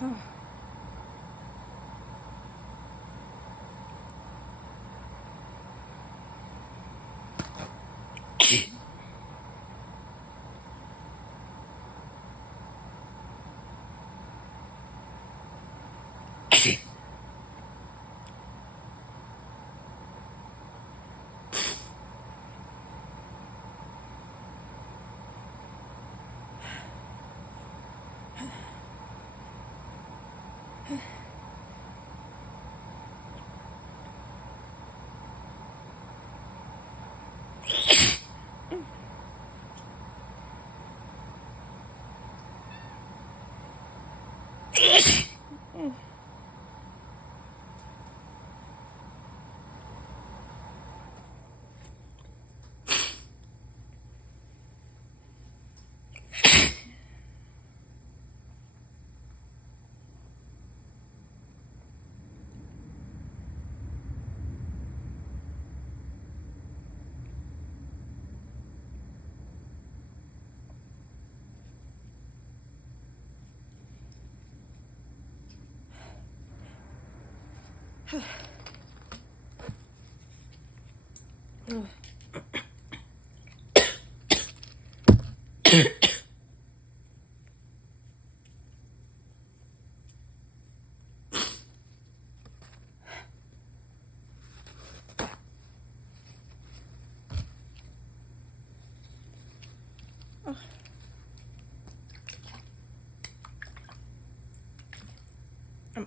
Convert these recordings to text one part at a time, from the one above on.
I'm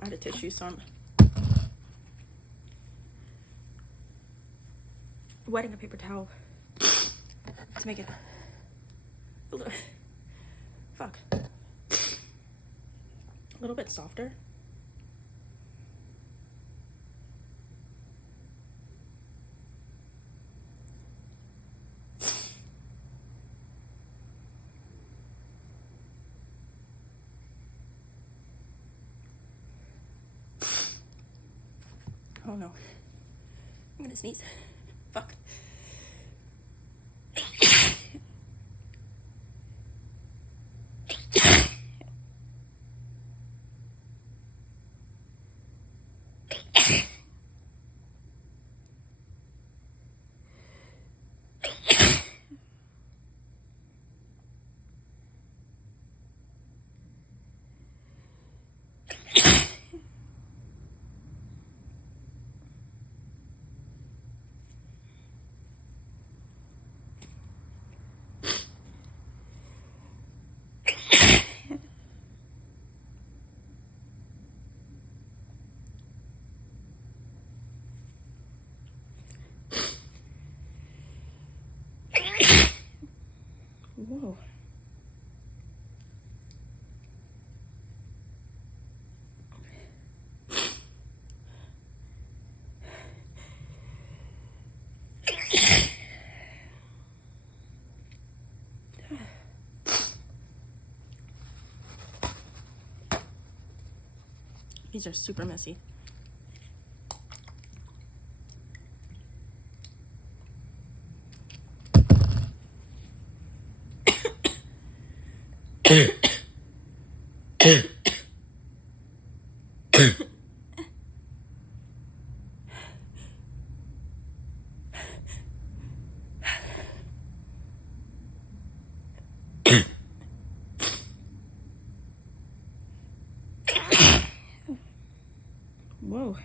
out of tissue, so I'm wetting a paper towel to make it a little bit softer. Oh no, I'm gonna sneeze. Fuck. Whoa. These are super messy. Whoa.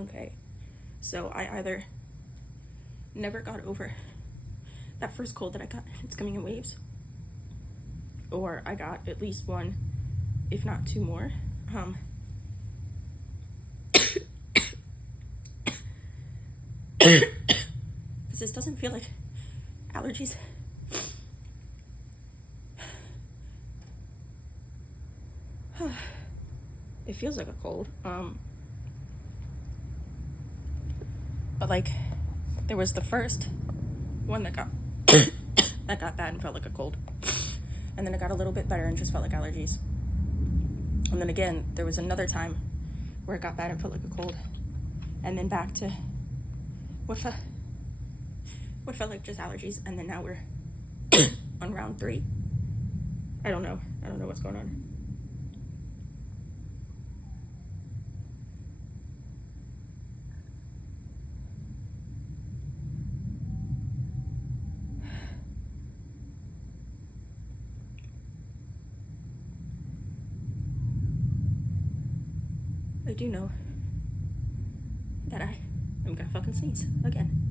Okay, so I either never got over that first cold that I got, it's coming in waves, or I got at least one, if not two more. Because this doesn't feel like allergies. It feels like a cold. But like, there was the first one that got that got bad and felt like a cold. and then it got a little bit better and just felt like allergies. And then again, there was another time where it got bad and felt like a cold, and then back to what felt like just allergies, and then now we're on round 3. I don't know what's going on. I do know that I am gonna fucking sneeze again.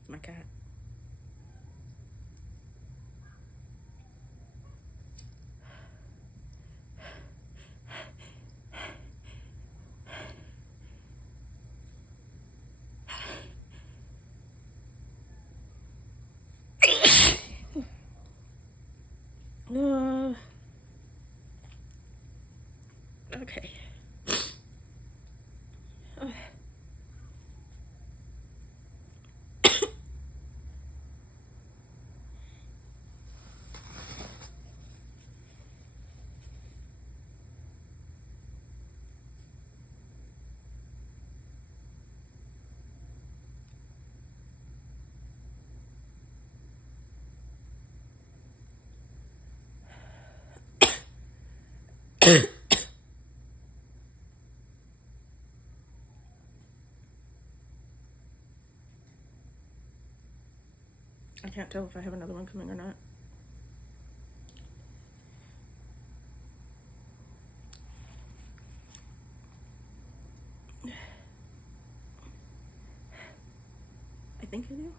It's my cat. Okay. I can't tell if I have another one coming or not. I think I do.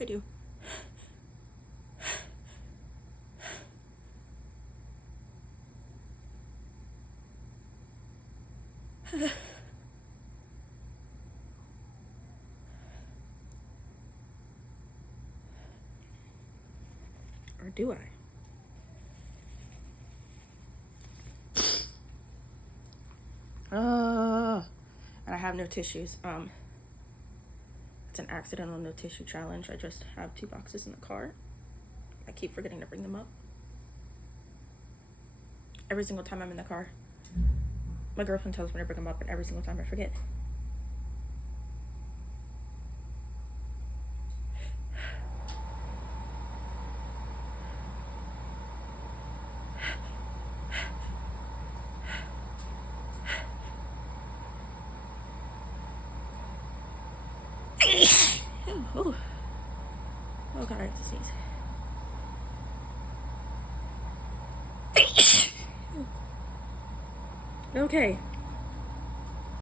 I do. Or do I? And I have no tissues. It's an accidental no tissue challenge. I just have 2 boxes in the car. I keep forgetting to bring them up. Every single time I'm in the car, my girlfriend tells me to bring them up, and every single time I forget. Oh, God, I have to sneeze. Okay.